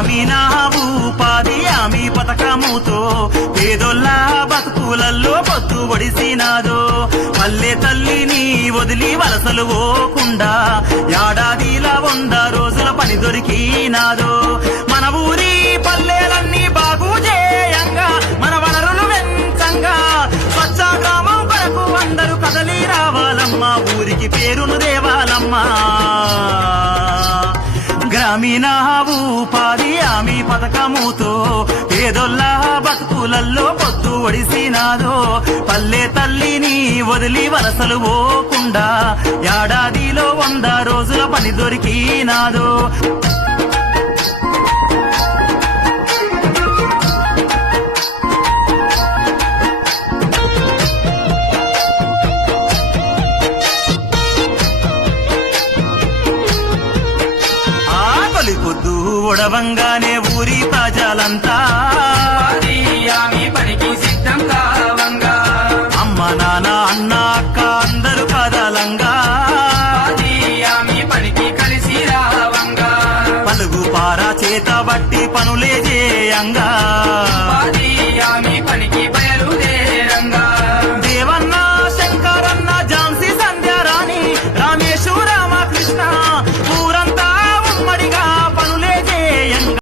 గ్రామీణ ఉపాధి హామీ పథకముతో పేదోళ్ళ బతుకులల్లో పొత్తు ఒడిసినాదో పల్లె తల్లిని వదిలి వలసలు పోకుండా ఏడాదిలా 100 రోజుల పని దొరికినాదో మన ఊరి పల్లెలన్నీ బాగు చేయంగా మన వనరులు వెంచంగా స్వచ్ఛ గ్రామం కొరకు అందరూ కదలి రావాలమ్మా ఊరికి పేరును దేవాలమ్మా గ్రామీణ ఉపాధి హామీ పథకముతో పేదోళ్ళ బతుకులల్లో పొత్తు ఒడిసినాదో పల్లె తల్లిని వదిలి వలసలు పోకుండా ఏడాదిలో 100 రోజుల పని దొరికినాదో పొద్దు ఒడవంగానే ఊరి ప్రజలంతా పనికి సిద్ధం కావంగా అమ్మ నాన్న అన్న అక్క అందరూ కదలంగా పనికి కలిసి రావంగా పలుగు పార చేత బట్టి పనులే చేయంగా